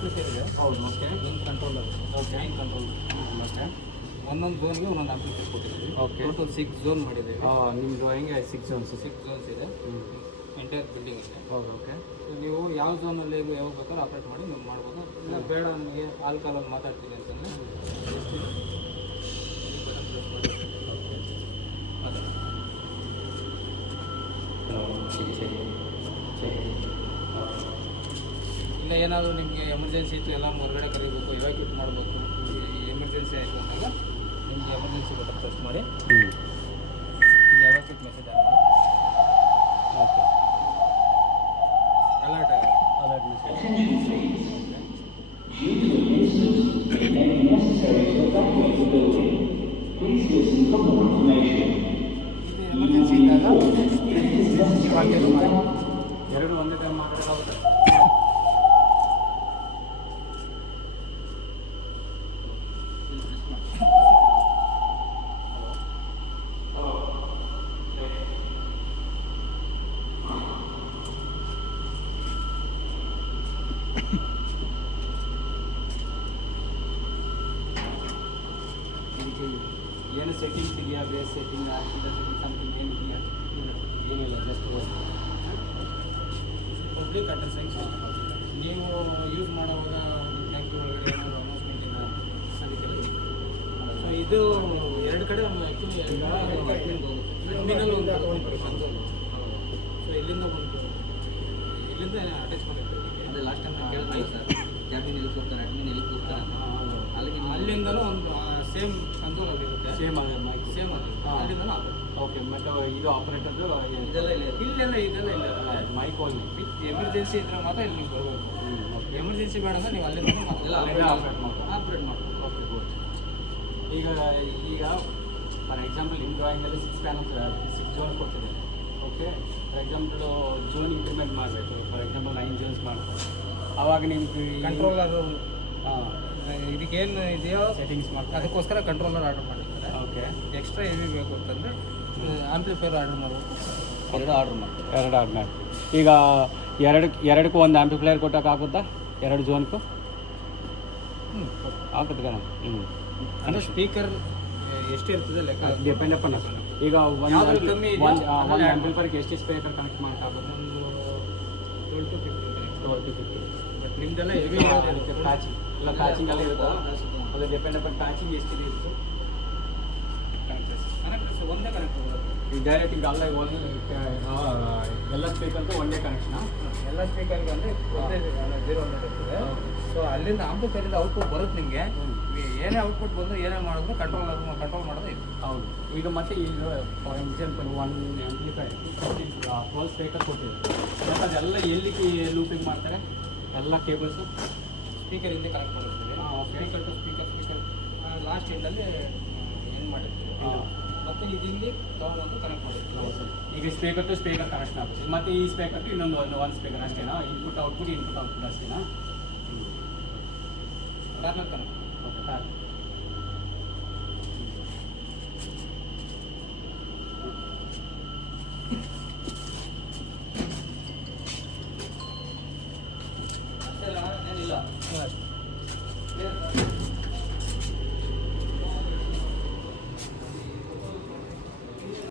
Amplifier ಇದೆ. ಹೌದು. Okay. ಒಂದು ಕಂಟ್ರೋಲರ್. ಓಕೆ. Main control. ಮತ್ತೆ ಒಂದೊಂದು ಝೋನ್ಗೆ ಒಂದೊಂದು ಆಂಪ್ಲಿಫೈರ್ ಕೊಟ್ಟಿದ್ದೀವಿ. ಓಕೆ. ಟೋಟಲ್ 6 ಝೋನ್ ಮಾಡಿದ್ದೀವಿ. ನಿಮ್ಮದು ಹೆಂಗೆ 6 ಝೋನ್ಸ್? 6 ಝೋನ್ಸ್ ಇದೆ ಎಂಟೈರ್ ಬಿಲ್ಡಿಂಗ್ ಇದೆ. ಹೌದು. ಓಕೆ. ಸೊ ನೀವು ಯಾವ ಝೋನಲ್ಲಿ ಯಾವಾಗ ಬೇಕಾದ್ರೂ ಆಪ್ರೇಟ್ ಮಾಡಿ ನೀವು ಮಾಡ್ಬೋದು. ಇಲ್ಲ ಬೇಡ ನನಗೆ ಆಲ್ಕಾಲಲ್ಲಿ ಮಾತಾಡ್ತೀನಿ ಅಂತಂದರೆ ಇಲ್ಲ ಏನಾದರೂ ನಿಮಗೆ ಎಮರ್ಜೆನ್ಸಿ ಇತ್ತು, ಎಲ್ಲ ಹೊರಗಡೆ ಕರಿಬೇಕು, ಇವ್ಯಾಕ್ಯೂಟ್ ಮಾಡಬೇಕು, ಎಮರ್ಜೆನ್ಸಿ ಆಯಿತು ಅಂದಾಗ ನಿಮಗೆ ಎಮರ್ಜೆನ್ಸಿ ಬಟನ್ ಪ್ರೆಸ್ ಮಾಡಿ ಇಲ್ಲಿ ಎವ್ಯಾಕ್ಯೂಟ್ ಮೆಸೇಜ್ ಆಗುತ್ತೆ. ಓಕೆ. ಅಲರ್ಟ್ ಆಗುತ್ತೆ. Alert message. ಇದು ಎಮರ್ಜೆನ್ಸಿ ಇದ್ದಾಗ ಎರಡು ಒಂದೇ ಟೈಮ್ ಮಾತಾಡೋಕ್ಕಾಗುತ್ತೆ. ಏನು ಸೆಟ್ಟಿಂಗ್ಸ್ ಇದೆಯಾ? Base setting, accident setting, something ಏನು ಇದೆಯಾ? ಏನಿಲ್ಲ, ಜಸ್ಟ್ ಪಬ್ಲಿಕ್ ಅಡ್ರೆಸ್ ನೀವು ಯೂಸ್ ಮಾಡುವಾಗ ಟ್ಯಾಂಕಿ ಒಳಗಡೆ ಏನಾದರೂ ಅನೌನ್ಸ್ಮೆಂಟ್ ಇಲ್ಲ ಅದಕ್ಕೆಲ್ಲ. ಸೊ ಇದು ಎರಡು ಕಡೆ ಆ್ಯಕ್ಚುಲಿ ಅಡ್ಮಿನಲ್ಲಿ ಒಂದು ಕನ್ಸೋಲ್. ಸೊ ಇಲ್ಲಿಂದ ಅಟ್ಯಾಚ್ ಮಾಡಿರ್ತೀವಿ. ಅದೇ ಲಾಸ್ಟ್ ಟೈಮ್ ಕೇಳ್ತೀವಿ ಸರ್, ಕ್ಯಾಬಿನ್ ಎಲ್ಲಿ ಕೂರ್ತಾರೆ, ಅಡ್ಮಿನ್ ಎಲ್ಲಿ ಕೂರ್ತಾರೆ ಅಂತ. ಅಲ್ಲಿಂದಲೂ ಒಂದು ಸೇಮ್ ಕನ್ಸೋಲ್ ಆಗಿರುತ್ತೆ. ಸೇಮ್ ಆಗಿದೆ ಮೈಕ್. ಸೇಮ್ ಆಗಿರುತ್ತೆ. ಅಲ್ಲಿಂದಲೂ ಆಗುತ್ತೆ. ಓಕೆ. ಮತ್ತು ಇದು ಆಪರೇಟರ್ದು ಇದೆಲ್ಲ ಇಲ್ಲ ಇದೆಲ್ಲ ಇಲ್ಲ ಮೈಕ್ ಓನ್ಲಿ. ವಿತ್ ಎಮರ್ಜೆನ್ಸಿ ಇದ್ರೆ ಮಾತ್ರ ಇಲ್ಲಿ ನೀವು ಬರ್ಬೋದು. ಎಮರ್ಜೆನ್ಸಿ ಬೇಡ ಅಂದ್ರೆ ನೀವು ಅಲ್ಲಿಂದ ಎಲ್ಲ ಆಪ್ರೇಟ್ ಮಾಡ್ಬೋದು. Okay, good. ಈಗ ಫಾರ್ ಎಕ್ಸಾಂಪಲ್ ನಿಮ್ಮ ಡ್ರಾಯಿಂಗಲ್ಲಿ 6 ಪ್ಯಾನಲ್ಸ್ 6 ಝೋನ್ ಕೊಡ್ತಿದೆ. Okay. For example zone improvement ಮಾಡಬೇಕು. ಫಾರ್ ಎಕ್ಸಾಂಪಲ್ 9 ಝೋನ್ಸ್ ಮಾಡ್ಬೋದು. ಆವಾಗ ನಿಮ್ಗೆ ಕಂಟ್ರೋಲರ್ ಹಾಂ ಇದಕ್ಕೇನು ಇದೆಯೋ ಸೆಟ್ಟಿಂಗ್ಸ್ ಮಾಡ್ತಾರೆ. ಅದಕ್ಕೋಸ್ಕರ ಕಂಟ್ರೋಲರ್ ಆರ್ಡರ್ ಮಾಡಿರ್ತಾರೆ. ಓಕೆ. ಎಕ್ಸ್ಟ್ರಾ ಹೆವಿ ಬೇಕು ಅಂತಂದರೆ ಆಂಪ್ಲಿಫೈರ್ ಆರ್ಡರ್ ಮಾಡ್ಬೇಕು. ಎರಡು ಆರ್ಡರ್ ಮಾಡ್ತೀವಿ. ಎರಡು ಆರ್ಡರ್ ಮಾಡ್ತೀವಿ. ಈಗ ಎರಡಕ್ಕೂ ಒಂದು ಆಂಪ್ಲಿಫೈರ್ ಕೊಟ್ಟೋಕ್ಕಾಗುತ್ತಾ? ಎರಡು ಝೋನ್ಗೂ ಆಗುತ್ತೆ ಕಣ. ಅಂದರೆ ಸ್ಪೀಕರ್ ಎಷ್ಟು ಇರ್ತದೆ ಲೆಕ್ಕ ಡಿಪೆಂಡ್ ಅಪಾನ್. ಈಗ ಯಾವ್ದ್ರಲ್ಲಿ ಕಮ್ಮಿ ಇದೆಯೋ ಒಂದು ಆಂಪ್ಲಿಫೈರ್ಗೆ ಎಷ್ಟು ಸ್ಪೀಕರ್ ಕನೆಕ್ಟ್ ಮಾಡೋಕ್ಕಾಗುತ್ತೆ? ಒಂದು 12 to 15 12 to 15. ಬಟ್ ನಿಮ್ದೆಲ್ಲ ಹೆವಿ ಇರುತ್ತೆ. ಪ್ಯಾಚಿಂಗ್ ಎಲ್ಲ ಪ್ಯಾಚಿಂಗ್ ಎಲ್ಲ ಇರುತ್ತಲ್ಲ, ಅದು ಡಿಪೆಂಡ್ ಅಪಾನ್ ಪ್ಯಾಚಿಂಗ್ ಎಷ್ಟಿದೆ ಇರುತ್ತೆ. ಕನೆಕ್ಟರ್ಸ್ ಒಂದೇ ಕನೆಕ್ಟ್ ಬರುತ್ತೆ. ಈಗ ಡೈರೆಕ್ಟ್ ಈಗ ಅಲ್ಲ ಎಲ್ಲ ಸ್ಪೀಕರ್ಗೂ ಒಂದೇ ಕನೆಕ್ಷನ್. ಎಲ್ಲ ಸ್ಪೀಕರ್ಗೆ ಅಂದರೆ ಒಂದೇ 0 ಇರ್ತದೆ. ಸೊ ಅಲ್ಲಿಂದ ಆಂಪ್ಲಿಫೈರಿಂದ ಔಟ್ಪುಟ್ ಬರುತ್ತೆ ನಿಮಗೆ. ಏನೇ ಔಟ್ಪುಟ್ ಬಂದರೂ ಏನೇ ಮಾಡಿದ್ರು ಕಂಟ್ರೋಲ್ ಮಾಡೋದು ಇದು. ಹೌದು. ಈಗ ಮತ್ತೆ ಈಗ for example one amplifier 12 speaker ಕೊಟ್ಟಿದೆ. ಮತ್ತು ಅದೆಲ್ಲ ಎಲ್ಲಿ ಲೂಪಿಂಗ್ ಮಾಡ್ತಾರೆ? ಎಲ್ಲ ಕೇಬಲ್ಸು ಸ್ಪೀಕರ್ ಹಿಂದೆ ಕನೆಕ್ಟ್ ಮಾಡಿರ್ತೀವಿ. ಸ್ಪೀಕರ್ ಟು ಸ್ಪೀಕರ್ ಲಾಸ್ಟ್ ಎಂಡಲ್ಲಿ ಏನು ಮಾಡಿರ್ತೀವಿ. ಮತ್ತು ಇದು ಇಲ್ಲಿ ತೊಗೊಂಡು ಕನೆಕ್ಟ್ ಮಾಡಿರ್ತೀವಿ. ಈಗ ಸ್ಪೀಕರ್ ಟು ಸ್ಪೀಕರ್ ಕನೆಕ್ಷನ್ ಆಗುತ್ತೆ. ಮತ್ತು ಈ ಸ್ಪೀಕರ್ ಟು ಇನ್ನೊಂದು ಒಂದು ಸ್ಪೀಕರ್ ಅಷ್ಟೇನಾ? ಇನ್ಪುಟ್ ಔಟ್ಪುಟ್ ಅಷ್ಟೇನಾ? Parallel connect. ಓಕೆ.